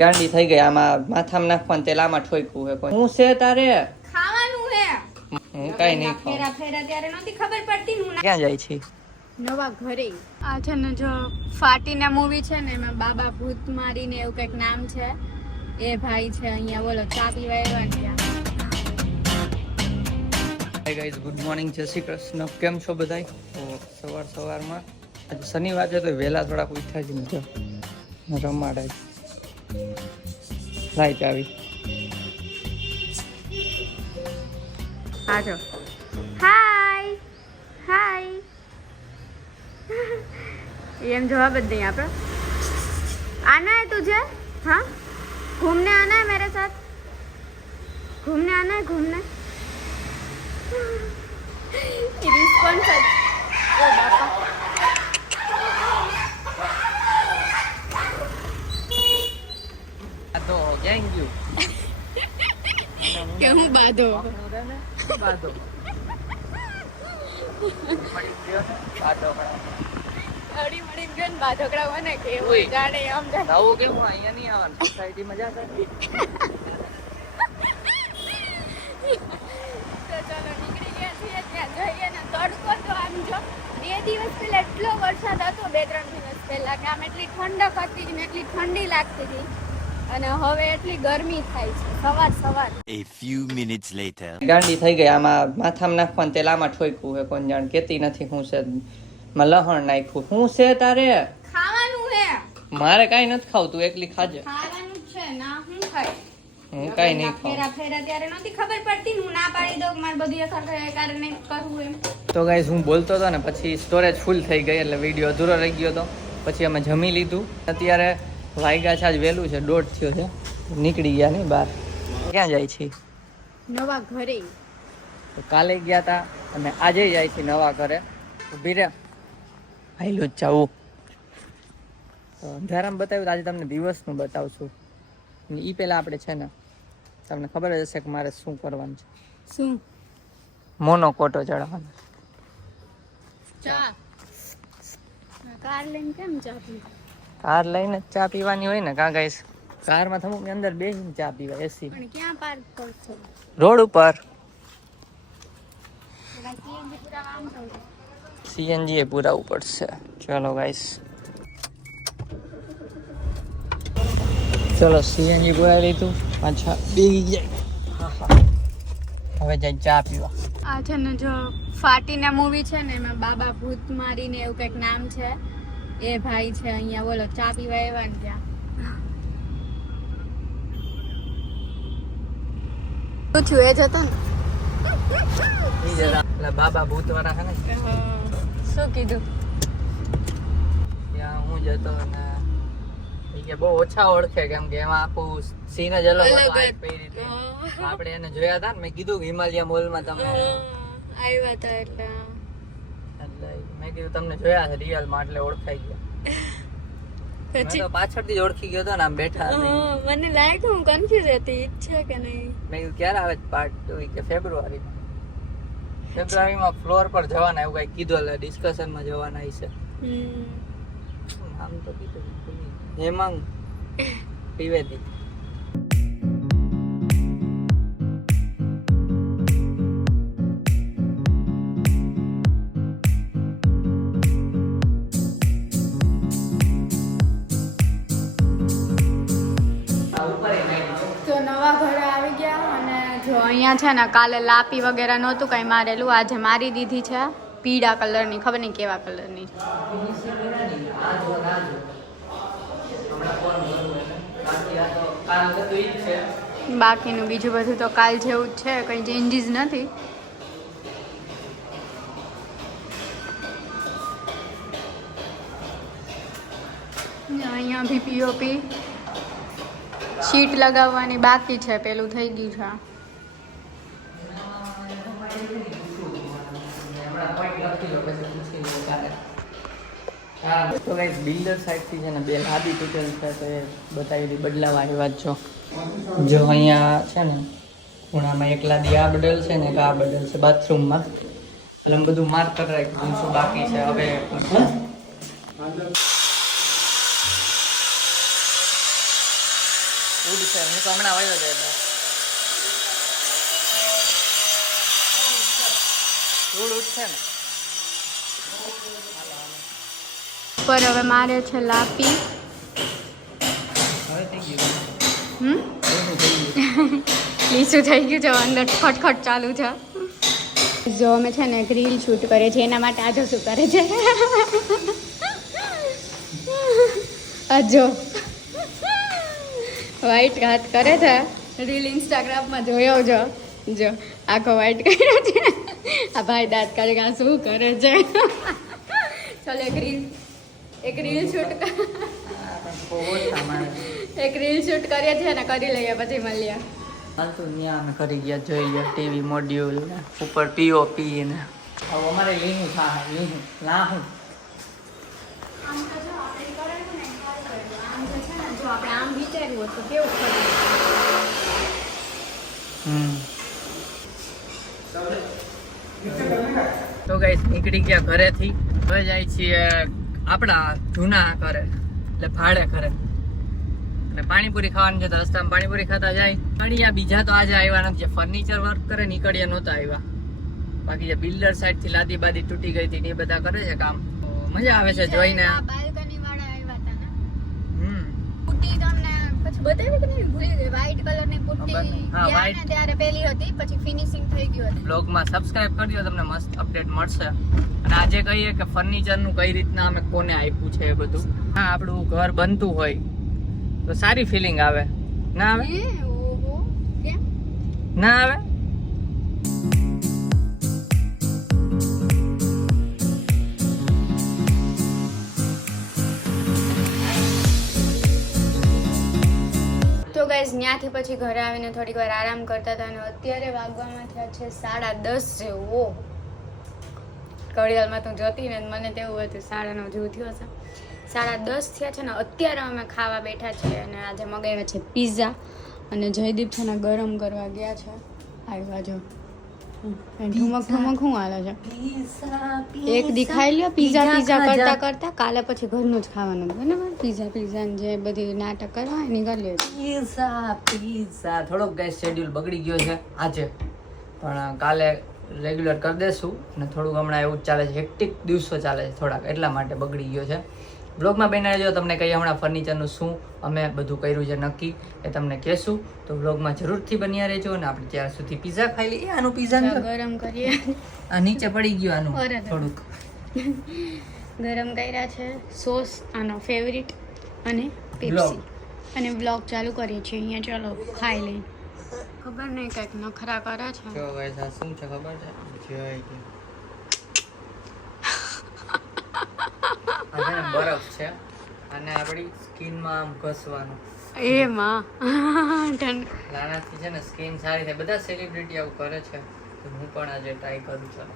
ગાંડી થઈ ગઈ આમાં માથામાં નાખવાનું તેલ આમાં ઠોક્યું હે કોઈ હું છે તારે ખાવાનું હે હું કઈ નહીં ખાઉં ફેરા ત્યારે નહોતી ખબર પડતી હું ક્યાં જાય છે નવા ઘરે આ છે ને જો ફાટીના મૂવી છે ને એમાં બાબા ભૂત મારીને એવું કંઈક નામ છે એ ભાઈ છે અહીંયા બોલો ચા પીવા આવ્યા હાય ગાઈઝ ગુડ મોર્નિંગ જય શ્રી કૃષ્ણ કેમ છો બધાય તો સવારમાં આજે શનિવાર છે તો વહેલા થોડાક ઉઠ્યા જ નથી રમાડાય લાઈટ આવી આજો હાય હાય એમ जवाब જ नहीं આપણે आना है तुझे हाँ घूमने आना है मेरे साथ घूमने आना है घूमने रिस्पॉन्स ओ बापा તો ગેંગ યુ કે હું બાધો બાધો અડી મડી ગન બાધોકડા મને કે ઓય જાણે આમ જા આવો કે હું અહીંયા નહીં આવવાનું સોસાયટી મજા કરે તો ચાલો નીકળી ગયા છીએ ત્યાં જઈએ ને તડકો તો આમ જો 2 દિવસ પહેલા એટલો વરસાદ હતો 2-3 દિવસ પહેલા કે આમ એટલી ઠંડક હતી ને એટલી ઠંડી લાગતી હતી અને હવે એટલી ગરમી થાય છે સવાર A few minutes later ગાંડી થઈ ગઈ આમાં માથામાં નાખવાનું તેલ આમાં ઠોક્યું હે કોણ જાણ કેતી નથી હું છે માં લહણ નાખ્યું હું છે તારે ખાવાનું હે મારે કાઈ નથી ખાવું તું એકલી ખાજે ખાવાનું છે ના હું ખાઈ હું કાઈ નહીં ખાઉં ફેરા ત્યારે નહોતી ખબર પડતી હું ના પાડી દઉં મારે બધું કારણે કરવું એમ તો ગાઈઝ હું બોલતો હતો ને પછી સ્ટોરેજ ફૂલ થઈ ગઈ એટલે વિડીયો અધૂરો રહી ગયો હતો પછી અમે જમી લીધું અત્યારે વાગ્યા છે આજ વહેલું છે 1:30 થયો છે નીકળી ગયા નહીં બહાર ક્યાં જાય છે નવા ઘરે તો કાલે ગયા હતા અને આજે જાય છે નવા ઘરે ઊભી રે હાઈલું જ જાવું તો અંધારામાં બતાવ્યું આજે તમને દિવસનું બતાવશું એ પહેલાં આપણે છે ને તમને ખબર જ હશે કે મારે શું કરવાનું છે શું મોનો કોટો ચડાવવાનો ચા કાર લઈને કેમ ચા પી કાર લઈને ચા પીવાની હોય ને કાં ગાઈસ કારમાં થમુક અંદર બેસીને ચા પીવા એસી પણ ક્યાં પાર્ક કરશો રોડ ઉપર સીએનજી પૂરા આમ થયું સીએનજી એ પુરાવું પડશે ચલો ગાઈસ ચલો સીએનજી પુરાવી લીધું પાછા બેગી જાય હવે જાય ચા પીવા આ છે ને જો ફાટીના મૂવી છે ને એમાં બાબા ભૂત મારીને એવું કંઈક નામ છે એ ભાઈ છે અહીંયા બોલો ચા પીવા આવ્યા ને ત્યાં શું થયું એ જતો ને બાબા ભૂત વાળા છે ને શું કીધું ત્યાં હું જતો અને ઈ કે બહુ ઓછા ઓળખે કેમ કે એમાં આખું સીન જ અલગ હતો હાઈટ પહેરી હતી આપણે એને જોયા હતા ને મેં કીધું કે હિમાલયા મોલમાં તમે આવ્યા હતા એટલે મેં કીધું તમને જોયા છે રિયલ માં એટલે ઓળખાઈ ગયા મેં તો પાછળથી જ ઓળખી ગયો હતો ને આમ બેઠા મને લાગ્યું હું કન્ફ્યુઝ હતી ઈચ્છા કે નહીં મેં કીધું ક્યારે આવે પાર્ટ 2 કે ફેબ્રુઆરીમાં ફ્લોર પર જવાના એવું કઈ કીધું એટલે ડિસ્કશનમાં જવાના છે આમ તો કીધું હેમાંગ ત્રિવેદી તો નવા ઘરે આવી ગયા અને જો અહીંયા છે ને કાલે લાપી વગેરે નહોતું કંઈ મારેલું આજે મારી દીધી છે પીળા કલરની ખબર નહીં કેવા કલરની બાકીનું બીજું બધું તો કાલ જેવું જ છે કંઈ ચેન્જીસ નથી અહીંયા બી પીઓપી શીટ લગાવવાની બાકી છે પેલું થઈ ગયું છે તો ગાઈસ બિલ્ડર સાઈડ થી છે ને બે લાદી તૂટેલ છે તો એ બતાવી બદલાવા આવ્યા જ જો અહીંયા છે ને ખૂણામાં એક લાદી આ બદલ છે ને એક આ બદલ છે બાથરૂમમાં એટલે બધું માર્ક કરી રાખ્યું શું બાકી છે હવે ઉડશે હું તો હમણાં વાયો જાય બસ ધૂળ ઉડશે ને પર હવે મારે છે લાપી હવે થઈ ગયું લીસું થઈ ગયું છે અંદર ખટખટ ચાલુ છે જો અમે છે ને એક રીલ શૂટ કરે છે એના માટે આજો શું કરે છે આજો વ્હાઈટ હાથ કરે છે રીલ ઇન્સ્ટાગ્રામમાં જોયો જો આખો વ્હાઈટ કર્યો છે આ ભાઈ દાંત કાઢે આ શું કરે છે ચાલો એક રીલ શૂટ એક રીલ શૂટ કરીએ છીએ ને કરી લઈએ પછી મળીએ હાલતું ત્યાં અમે કરી ગયા જોઈ ગયા ટીવી મોડ્યુલ ને ઉપર પીઓપી ને હવે અમારે લીનું થાય લીનું લાહું આમ તો જો આપણે કરેલું ને આમ જે છે ને જો આપણે આમ વિચાર્યું હોત તો કેવું કર્યું તો ગાઈસ નીકળી ગયા ઘરેથી હવે જાય છીએ આપણા જૂના ઘરે એટલે ભાડે ઘરે અને પાણીપુરી ખાવાની છે તો રસ્તામાં પાણીપુરી ખાતા જાય કડિયા બીજા તો આજે આવ્યા નથી જે ફર્નિચર વર્ક કરે નીકળ્યા નહોતા આવ્યા બાકી જે બિલ્ડર સાઈડ થી લાદી બાદી તૂટી ગઈ હતી એ બધા કરે છે કામ તો મજા આવે છે જોઈને બાલ્કની વાળા આવ્યા હતા ને પુટ્ટી તમને પછી બતાવી કે નહીં ભૂલી ગઈ વ્હાઈટ કલર ની પુટ્ટી હા, ગયા white. ને ત્યારે પેલી હતી પછી ફિનિશિંગ થઈ ગયું હતું બ્લોગમાં સબસ્ક્રાઇબ કરી દો તમને મસ્ત અપડેટ મળશે અને આજે કહીએ કે ફર્નિચર નું કઈ રીતના અમે કોને આપ્યું છે એ બધું હા આપણું ઘર બનતું હોય તો સારી ફિલિંગ આવે ના આવે ઓહો કેમ ના આવે તો ગાઈઝ ત્યાંથી પછી ઘરે આવીને થોડીક વાર આરામ કરતા હતા અને અત્યારે વાગવામાં થયા છે 10:30 જેવો ઘડિયાળમાં તું જતી ને મને તેવું હતું 9:30 જેવું થયો છે 10:30 થયા છે ને અત્યારે અમે ખાવા બેઠા છીએ અને આજે મગાવ્યા છે પિઝા અને જયદીપ છે ને ગરમ કરવા ગયા છે આવ્યા જો ઠુમક શું હાલે છે એક દેખાઈ લ્યો પિઝા કરતા કાલે પછી ઘરનું જ ખાવાનું બરાબર પિઝા ને જે બધી નાટક કરવા એની કરી લે પીઝા થોડોક ગાઈસ શેડ્યુલ બગડી ગયો છે આજે પણ કાલે રેગ્યુલર કરી દેશું અને થોડુંક હમણાં એવું જ ચાલે છે હેક્ટિક દિવસો ચાલે છે થોડાક એટલા માટે બગડી ગયો છે બ્લોગમાં બન્યા રહેજો તમને કહીએ હમણાં ફર્નિચરનું શું અમે બધું કર્યું છે નક્કી એ તમને કહેશું તો બ્લોગમાં જરૂરથી બન્યા રહેજો અને આપણે ત્યાર સુધી પિઝા ખાઈ લઈએ આનું પિઝા ગરમ કરીએ આ નીચે પડી ગયું આનું થોડુંક ગરમ કર્યા છે સોસ આનો ફેવરિટ અને પેપ્સી અને બ્લોગ ચાલુ કરીએ છીએ અહીંયા ચાલો ખાઈ લઈએ ખબર નહીં કંઈક નખરા કરે છે જો ગાઈસ આ શું છે ખબર છે જોઈ કે આ બરફ છે અને આપણી સ્કિનમાં આમ ઘસવાનું એમાં નાનાથી છે ને સ્કિન સારી થાય બધા સેલિબ્રિટી આવું કરે છે તો હું પણ આજે ટ્રાય કરું છું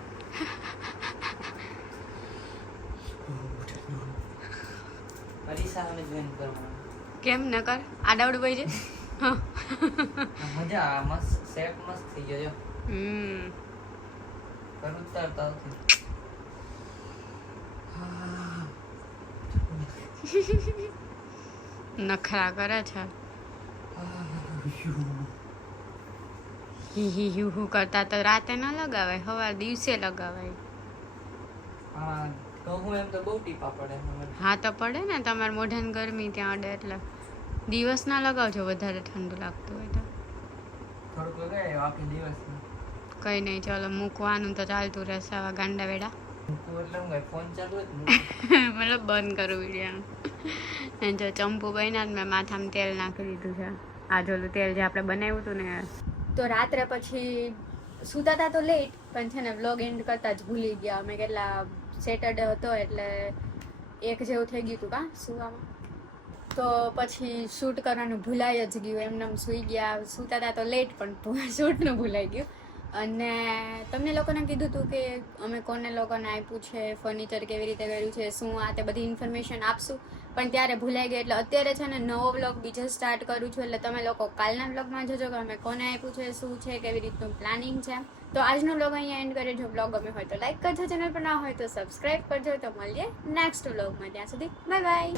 પરીસાને જોઈન કરવાનું કેમ ન કર આડાવડું ભાઈ છે મજા આ મસ્ત શેપ મસ્ત થઈ ગયો જો કરું તરતા નખરા કરે છે હી હી હુ કરતા તો રાતે ન લગાવાય સવાર દિવસે લગાવાય હા કહું એમ તો બહુ ટીપા પડે હા તો પડે ને તમારે મોઢાની ગરમી ત્યાં અડે એટલે દિવસ ના લગાવજો વધારે ઠંડુ લાગતું હોય તો થોડુંક લગાય આખી દિવસ કઈ નહીં ચાલો મૂકવાનું તો ચાલતું રહેશે આવા ગાંડા વેડા એટલે હું ફોન ચાલુ જ મતલબ બંધ કરું વિડીયો અને જો ચંપુ બન્યા મેં માથામાં તેલ નાખી દીધું છે આ જોલું તેલ જે આપણે બનાવ્યું હતું ને તો રાત્રે પછી સૂતા હતા તો લેટ પણ છે ને વ્લોગ એન્ડ કરતા જ ભૂલી ગયા અમે કેટલા સેટરડે હતો એટલે 1 જેવું થઈ ગયું હતું કા સુવામાં તો પછી શૂટ કરવાનું ભૂલાઈ જ ગયું એમને સૂઈ ગયા સૂતા હતા તો લેટ પણ શૂટનું ભૂલાઈ ગયું અને તમને લોકોને કીધું હતું કે અમે કોને લોકોને આપ્યું છે ફર્નિચર કેવી રીતે કર્યું છે શું આ તે બધી ઇન્ફોર્મેશન આપશું પણ ત્યારે ભૂલાઈ ગઈ એટલે અત્યારે છે ને નવો વ્લોગ બીજો સ્ટાર્ટ કરું છું એટલે તમે લોકો કાલના વ્લોગમાં જોજો કે અમે કોને આપ્યું છે શું છે કેવી રીતનું પ્લાનિંગ છે તો આજનો વ્લોગ અહીંયા એન્ડ કરીએ જો વ્લોગ ગમે હોય તો લાઈક કરજો ચેનલ પર ના હોય તો સબસ્ક્રાઈબ કરજો તો મળીએ નેક્સ્ટ વ્લોગમાં ત્યાં સુધી બાય બાય